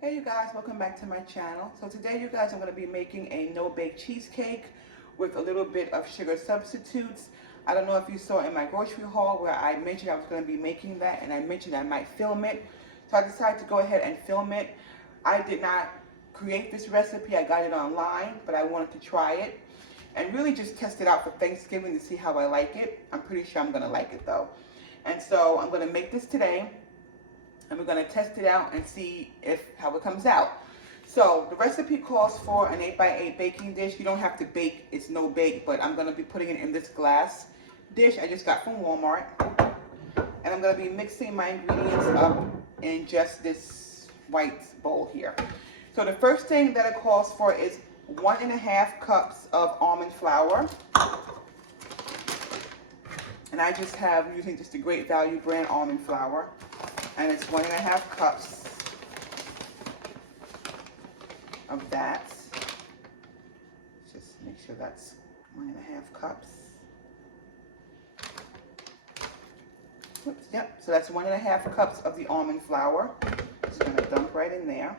Hey you guys, welcome back to my channel. So today you guys, I'm going to be making a no-bake cheesecake with a little bit of sugar substitutes. I don't know if you saw in my grocery haul where I mentioned I was going to be making that, and I mentioned I might film it. So I decided to go ahead and film it. I did not create this recipe, I got it online, but I wanted to try it and really just test it out for Thanksgiving to see how I like it. I'm pretty sure I'm going to like it though. And so I'm going to make this today, and we're going to test it out and see how it comes out. So the recipe calls for an 8x8 baking dish. You don't have to bake, it's no bake, but I'm going to be putting it in this glass dish I just got from Walmart. And I'm going to be mixing my ingredients up in just this white bowl here. So the first thing that it calls for is 1.5 cups of almond flour. And I just have using just a Great Value brand almond flour. And it's 1.5 cups of that. Just make sure that's 1.5 cups. Oops, yep, so that's 1.5 cups of the almond flour. Just gonna dump right in there.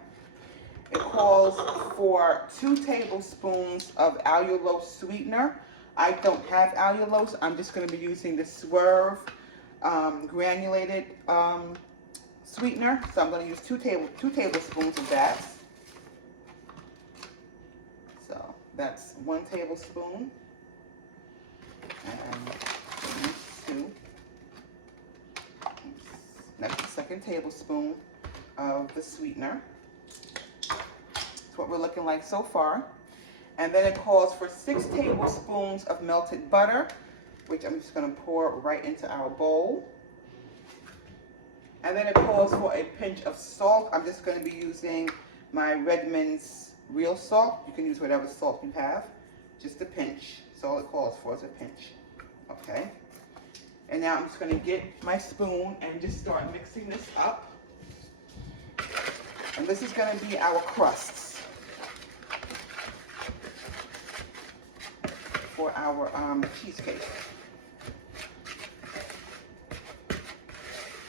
It calls for 2 tablespoons of allulose sweetener. I don't have allulose. I'm just gonna be using the Swerve granulated sweetener, so I'm going to use 2 tablespoons of that. So that's 1 tablespoon, and 2. That's the 2nd tablespoon of the sweetener. That's what we're looking like so far. And then it calls for 6 tablespoons of melted butter, which I'm just going to pour right into our bowl. And then it calls for a pinch of salt. I'm just going to be using my Redmond's real salt. You can use whatever salt you have. Just a pinch. That's all it calls for is a pinch. Okay. And now I'm just going to get my spoon and just start mixing this up. And this is going to be our crusts for our cheesecake.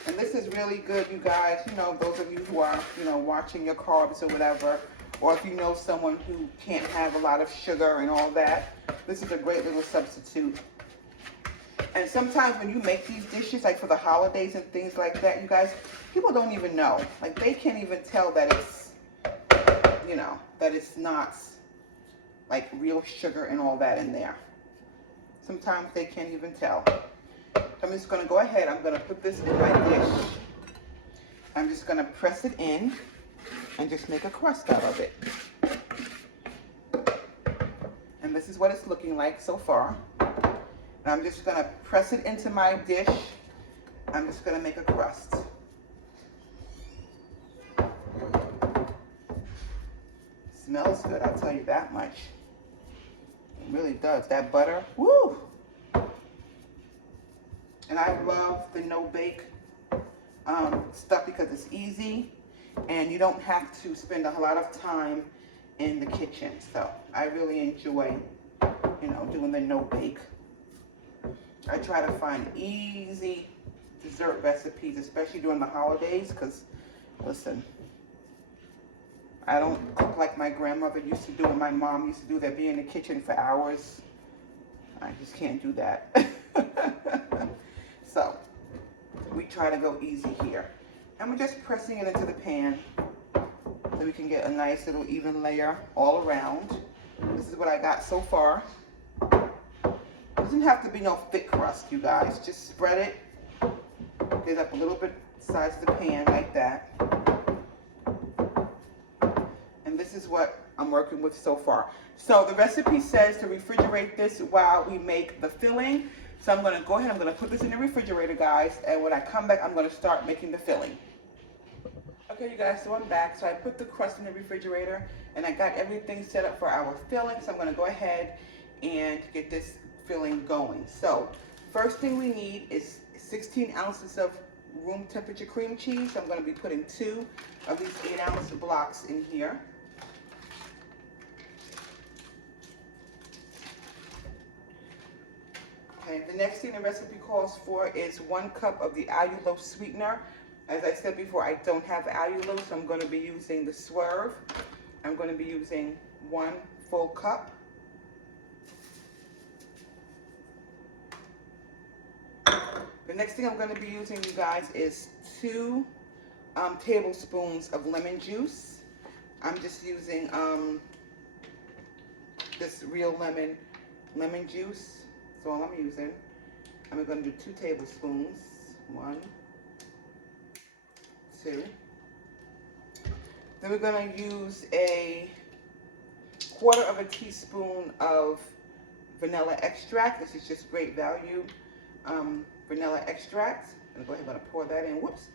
And this is really good, you guys, you know, those of you who are, you know, watching your carbs or whatever, or if you know someone who can't have a lot of sugar and all that, this is a great little substitute. And sometimes when you make these dishes, like for the holidays and things like that, you guys, people don't even know. Like, they can't even tell that it's, you know, that it's not like real sugar and all that in there. Sometimes they can't even tell. I'm just going to go ahead, I'm going to put this in my dish. I'm just going to press it in and just make a crust out of it. And this is what it's looking like so far. And I'm just going to press it into my dish. I'm just going to make a crust. Smells good, I'll tell you that much. It really does. That butter, woo! And I love the no-bake stuff because it's easy and you don't have to spend a lot of time in the kitchen. So I really enjoy, you know, doing the no-bake. I try to find easy dessert recipes, especially during the holidays, because, listen, I don't cook like my grandmother used to do and my mom used to do. That, be in the kitchen for hours. I just can't do that. So we try to go easy here. And we're just pressing it into the pan so we can get a nice little even layer all around. This is what I got so far. It doesn't have to be no thick crust, you guys. Just spread it. Get up a little bit size of the pan like that. And this is what I'm working with so far. So the recipe says to refrigerate this while we make the filling. So I'm going to go ahead, I'm going to put this in the refrigerator, guys, and when I come back, I'm going to start making the filling. Okay, you guys, so I'm back. So I put the crust in the refrigerator, and I got everything set up for our filling. So I'm going to go ahead and get this filling going. So first thing we need is 16 ounces of room temperature cream cheese. So I'm going to be putting 2 of these 8-ounce blocks in here. Okay, the next thing the recipe calls for is 1 cup of the allulose sweetener. As I said before, I don't have allulose, so I'm going to be using the Swerve. I'm going to be using 1 full cup. The next thing I'm going to be using, you guys, is 2 tablespoons of lemon juice. I'm just using this real lemon juice. That's all I'm using. I'm going to do 2 tablespoons. 1, 2. Then we're going to use a 1/4 teaspoon of vanilla extract. This is just great value vanilla extract. I'm going to go ahead and pour that in. Whoops.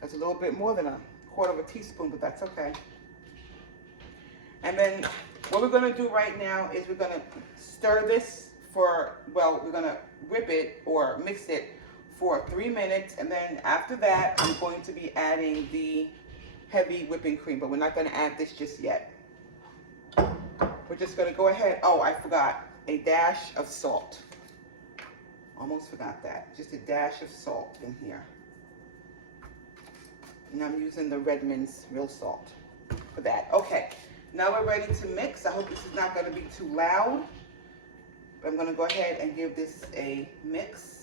That's a little bit more than a 1/4 teaspoon, but that's okay. And then what we're going to do right now is we're going to stir this for, well, we're going to whip it or mix it for 3 minutes. And then after that, I'm going to be adding the heavy whipping cream, but we're not going to add this just yet. We're just going to go ahead. Oh, I forgot a dash of salt. Almost forgot that. Just a dash of salt in here. And I'm using the Redmond's real salt for that. Okay, now we're ready to mix. I hope this is not going to be too loud. But I'm going to go ahead and give this a mix.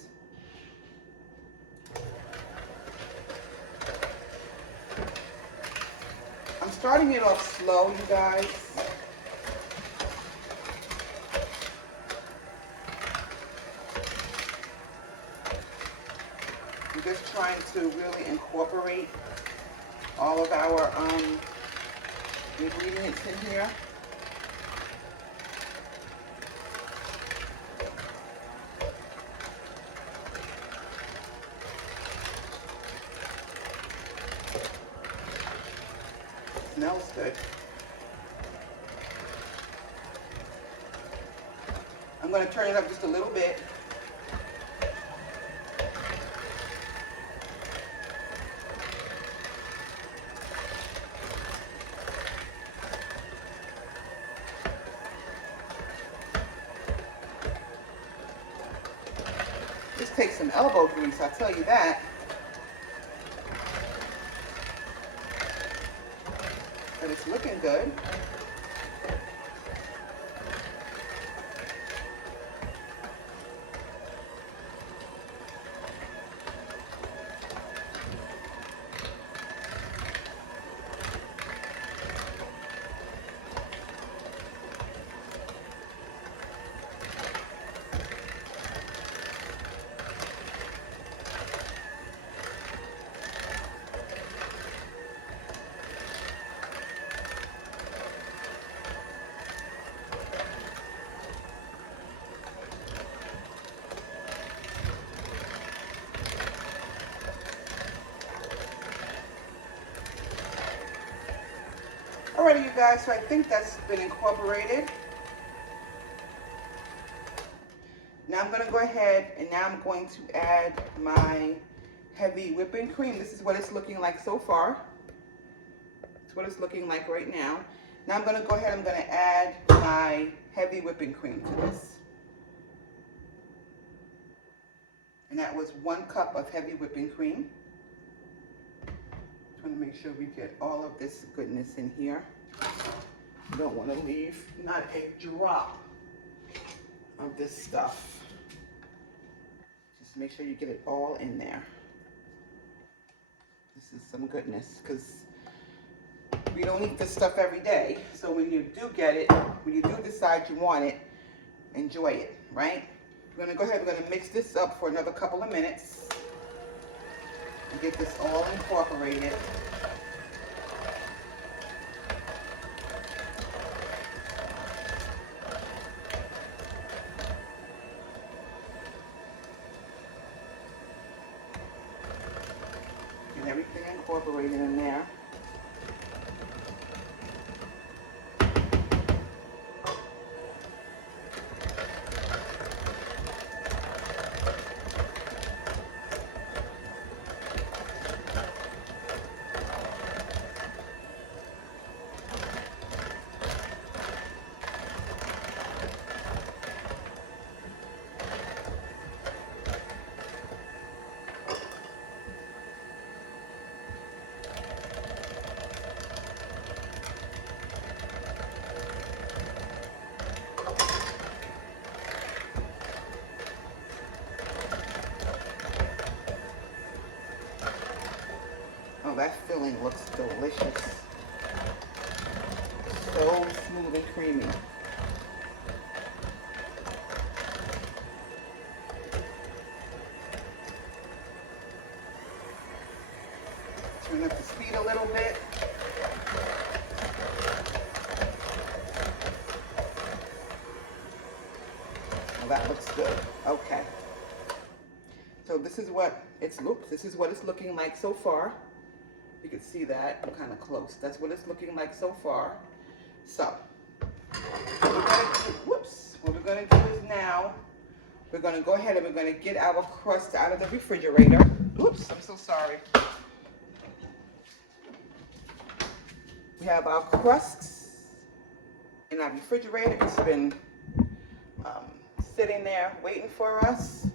I'm starting it off slow, you guys. I'm just trying to really incorporate all of our ingredients in here. Smells good. I'm going to turn it up just a little bit. This takes some elbow grease, I'll tell you that. But it's looking good. Alrighty, you guys, so I think that's been incorporated. Now I'm going to go ahead and now I'm going to add my heavy whipping cream. This is what it's looking like so far. It's what it's looking like right now. Now I'm going to go ahead, I'm going to add my heavy whipping cream to this. And that was 1 cup of heavy whipping cream. Trying to make sure we get all of this goodness in here. You don't want to leave not a drop of this stuff. Just make sure you get it all in there. This is some goodness because we don't eat this stuff every day. So when you do get it, when you do decide you want it, enjoy it, right? We're going to go ahead, we're going to mix this up for another couple of minutes. And get this all incorporated. Get everything incorporated in there. looks delicious. So smooth and creamy. Turn up the speed a little bit. Well, that looks good. Okay. So this is what it's looking like so far. You can see that. I'm kind of close. That's what it's looking like so far. So what we're going to do is now we're going to go ahead and we're going to get our crust out of the refrigerator. Whoops, I'm so sorry. We have our crust in our refrigerator. It's been sitting there waiting for us.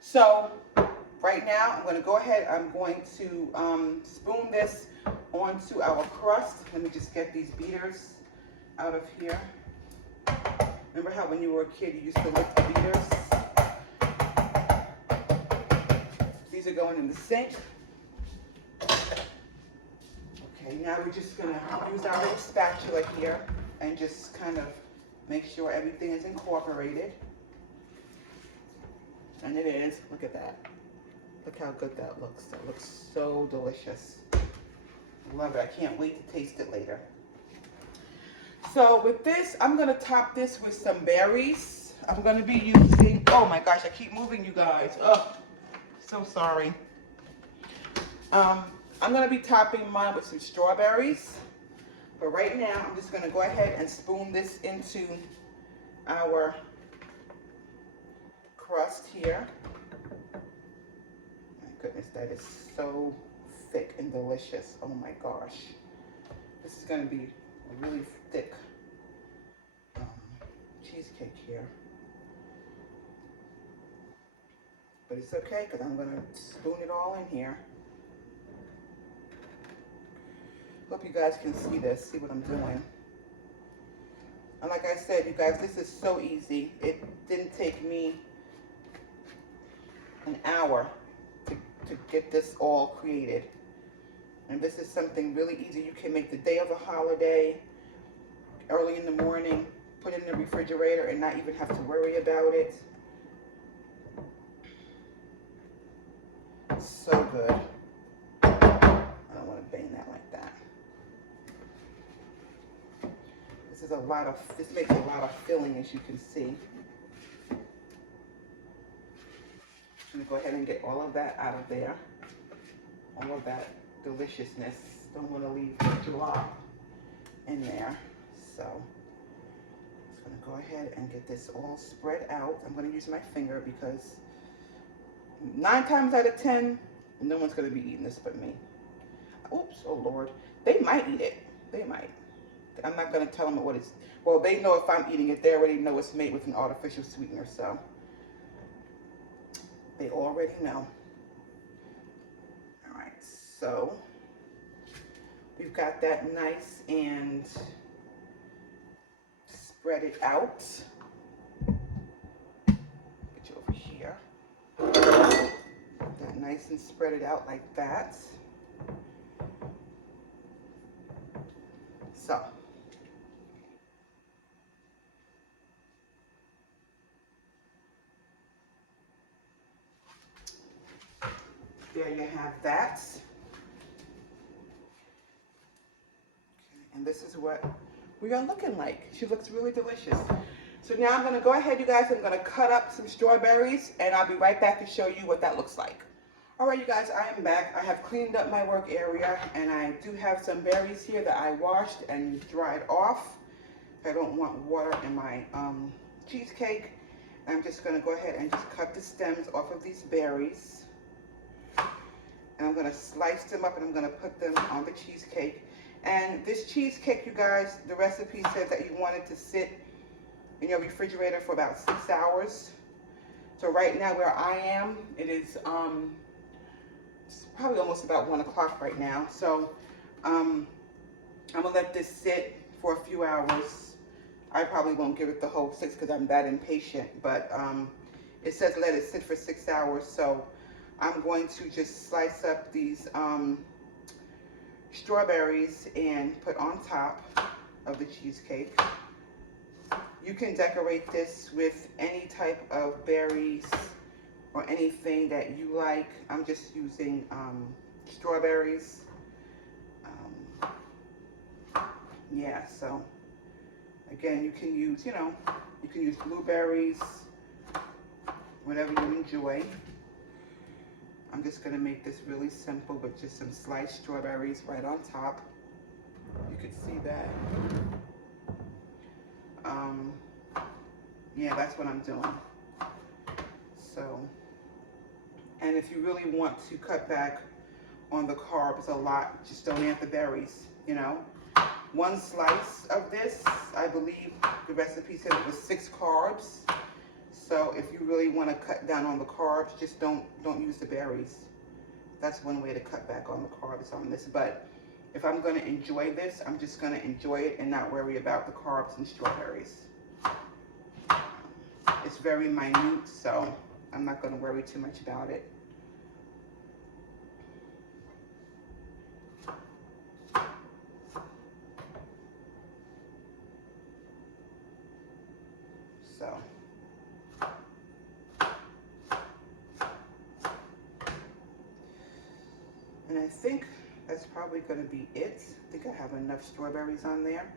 So right now I'm going to go ahead, I'm going to spoon this onto our crust. Let me just get these beaters out of here. Remember how when you were a kid you used to lick the beaters? These are going in the sink. Okay, now we're just going to use our little spatula here and just kind of make sure everything is incorporated. And it is. Look at that. Look how good that looks. That looks so delicious. I love it. I can't wait to taste it later. So with this, I'm going to top this with some berries. I'm going to be using, oh my gosh, I keep moving you guys. Oh, so sorry. I'm going to be topping mine with some strawberries. But right now, I'm just going to go ahead and spoon this into our crust here. My goodness, that is so thick and delicious. Oh my gosh. This is going to be a really thick cheesecake here. But it's okay because I'm going to spoon it all in here. Hope you guys can see this, see what I'm doing. And like I said, you guys, this is so easy. It didn't take me an hour to get this all created. And this is something really easy. You can make the day of a holiday, early in the morning, put it in the refrigerator and not even have to worry about it. So good. I don't want to bang that like that. This makes a lot of filling, as you can see. I'm going to go ahead and get all of that out of there. All of that deliciousness. Don't want to leave a drop in there. So I'm just going to go ahead and get this all spread out. I'm going to use my finger because 9 times out of 10, no one's going to be eating this but me. Oops, oh Lord. They might eat it. They might. I'm not going to tell them what it's, well, they know if I'm eating it. They already know it's made with an artificial sweetener, so they already know. All right, so we've got that nice and spread it out. Get you over here. That nice and spread it out like that. So there you have that. Okay, and this is what we are looking like. She looks really delicious. So now I'm going to go ahead, you guys. I'm going to cut up some strawberries, and I'll be right back to show you what that looks like. All right, you guys, I am back. I have cleaned up my work area, and I do have some berries here that I washed and dried off. I don't want water in my cheesecake. I'm just going to go ahead and just cut the stems off of these berries. And I'm going to slice them up and I'm going to put them on the cheesecake. And this cheesecake, you guys, the recipe said that you want it to sit in your refrigerator for about 6 hours. So right now where I am, it is it's probably almost about 1 o'clock right now. So I'm going to let this sit for a few hours. I probably won't give it the whole 6 because I'm that impatient. But it says let it sit for 6 hours. So I'm going to just slice up these strawberries and put on top of the cheesecake. You can decorate this with any type of berries or anything that you like. I'm just using strawberries. Yeah, so again, you can use, you can use blueberries, whatever you enjoy. I'm just gonna make this really simple with just some sliced strawberries right on top. You can see that. Yeah, that's what I'm doing. So, and if you really want to cut back on the carbs a lot, just don't add the berries, One slice of this, I believe the recipe said it was 6 carbs. So if you really want to cut down on the carbs, just don't use the berries. That's one way to cut back on the carbs on this. But if I'm going to enjoy this, I'm just going to enjoy it and not worry about the carbs and strawberries. It's very minute, so I'm not going to worry too much about it. So, and I think that's probably going to be it. I think I have enough strawberries on there.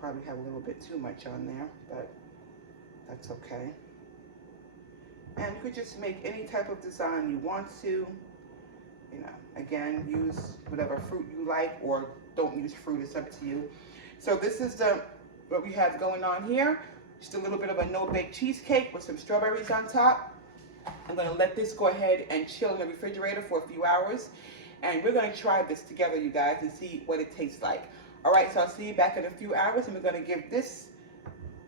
Probably have a little bit too much on there, but that's okay. And you could just make any type of design you want to. Again, use whatever fruit you like, or don't use fruit, it's up to you. So this is what we have going on here. Just a little bit of a no-bake cheesecake with some strawberries on top. I'm gonna let this go ahead and chill in the refrigerator for a few hours. And we're gonna try this together, you guys, and see what it tastes like. All right, so I'll see you back in a few hours, and we're gonna give this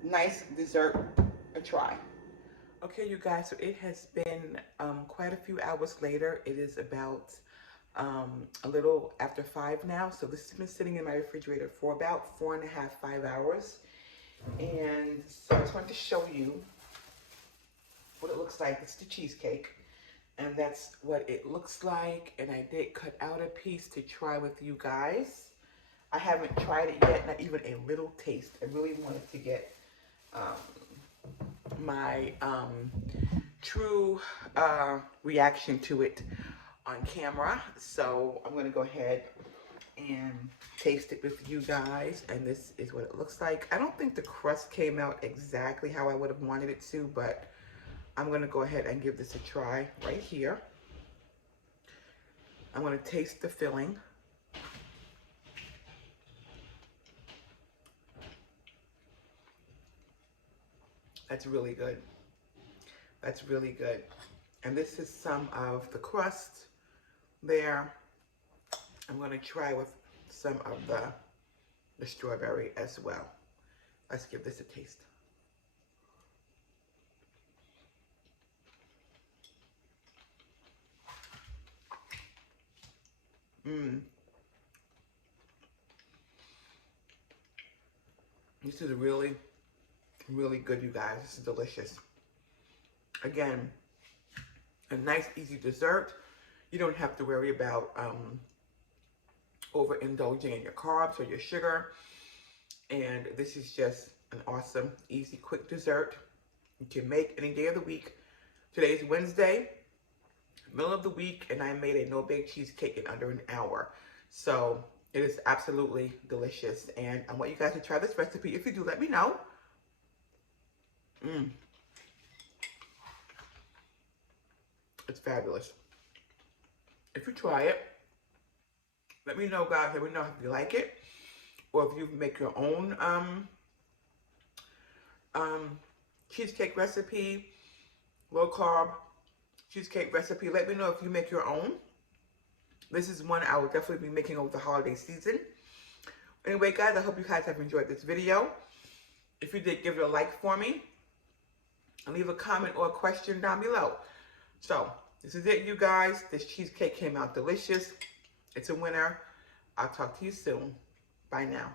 nice dessert a try. Okay, you guys, so it has been quite a few hours later. It is about a little after 5 now. So this has been sitting in my refrigerator for about 4.5, 5 hours. And so I just wanted to show you what it looks like. It's the cheesecake, and that's what it looks like. And I did cut out a piece to try with you guys. I haven't tried it yet, not even a little taste. I really wanted to get my true reaction to it on camera. So I'm gonna go ahead and taste it with you guys, and this is what it looks like. I don't think the crust came out exactly how I would have wanted it to, but I'm gonna go ahead and give this a try right here. I'm gonna taste the filling. That's really good. That's really good. And this is some of the crust there. I'm going to try with some of the strawberry as well. Let's give this a taste. This is really, really good, you guys. This is delicious. Again, a nice, easy dessert. You don't have to worry about overindulging in your carbs or your sugar. And this is just an awesome, easy, quick dessert you can make any day of the week. Today is Wednesday, middle of the week, and I made a no-bake cheesecake in under an hour. So it is absolutely delicious. And I want you guys to try this recipe. If you do, let me know. It's fabulous. If you try it, let me know, guys. Let me know if you like it, or if you make your own cheesecake recipe, low carb cheesecake recipe. Let me know if you make your own. This is one I will definitely be making over the holiday season. Anyway, guys, I hope you guys have enjoyed this video. If you did, give it a like for me, and leave a comment or a question down below. So, this is it, you guys. This cheesecake came out delicious. It's a winner. I'll talk to you soon. Bye now.